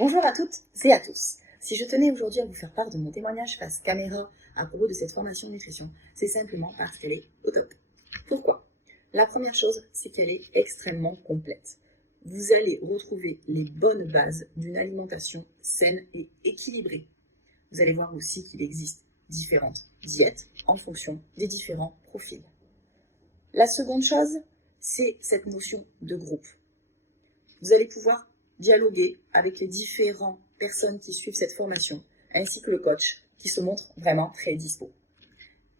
Bonjour à toutes et à tous. Si je tenais aujourd'hui à vous faire part de mon témoignage face caméra à propos de cette formation de nutrition, c'est simplement parce qu'elle est au top. Pourquoi? La première chose, c'est qu'elle est extrêmement complète. Vous allez retrouver les bonnes bases d'une alimentation saine et équilibrée. Vous allez voir aussi qu'il existe différentes diètes en fonction des différents profils. La seconde chose, c'est cette notion de groupe. Vous allez pouvoir dialoguer avec les différentes personnes qui suivent cette formation, ainsi que le coach, qui se montre vraiment très dispo.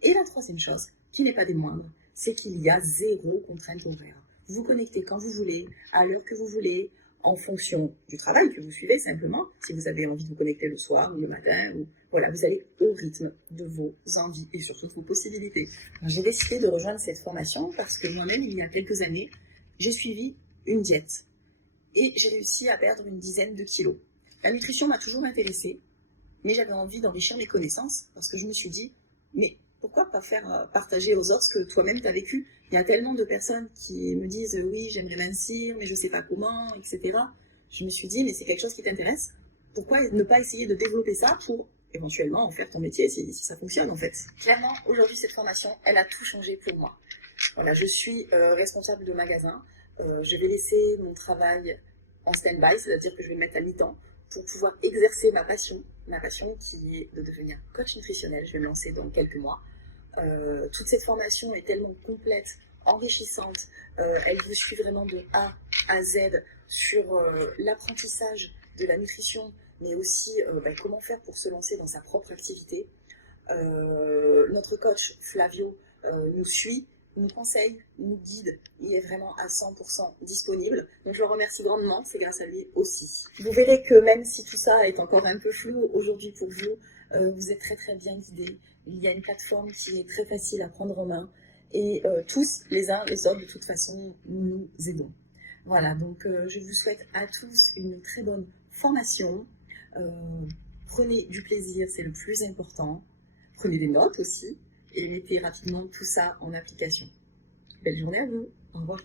Et la troisième chose, qui n'est pas des moindres, c'est qu'il y a zéro contrainte horaire. Vous vous connectez quand vous voulez, à l'heure que vous voulez, en fonction du travail que vous suivez simplement. Si vous avez envie de vous connecter le soir ou le matin, voilà, vous allez au rythme de vos envies et surtout de vos possibilités. J'ai décidé de rejoindre cette formation parce que moi-même, il y a quelques années, j'ai suivi une diète. Et j'ai réussi à perdre une dizaine de kilos. La nutrition m'a toujours intéressée, mais j'avais envie d'enrichir mes connaissances parce que je me suis dit, mais pourquoi pas faire partager aux autres ce que toi-même tu as vécu? Il y a tellement de personnes qui me disent, oui, j'aimerais mincir, mais je ne sais pas comment, etc. Je me suis dit, mais c'est quelque chose qui t'intéresse. Pourquoi ne pas essayer de développer ça pour éventuellement en faire ton métier si ça fonctionne en fait? Clairement, aujourd'hui, cette formation, elle a tout changé pour moi. Voilà, je suis responsable de magasin. Je vais laisser mon travail en stand-by, c'est-à-dire que je vais le mettre à mi-temps pour pouvoir exercer ma passion qui est de devenir coach nutritionnel. Je vais me lancer dans quelques mois. Toute cette formation est tellement complète, enrichissante. Elle vous suit vraiment de A à Z sur l'apprentissage de la nutrition, mais aussi comment faire pour se lancer dans sa propre activité. Notre coach Flavio nous suit, nous conseille, nous guide, il est vraiment à 100% disponible. Donc je le remercie grandement, c'est grâce à lui aussi. Vous verrez que même si tout ça est encore un peu flou aujourd'hui pour vous, vous êtes très très bien guidés. Il y a une plateforme qui est très facile à prendre en main et tous, les uns les autres, de toute façon, nous aidons. Voilà, donc je vous souhaite à tous une très bonne formation. Prenez du plaisir, c'est le plus important. Prenez des notes aussi et mettez rapidement tout ça en application. Belle journée à vous. Au revoir.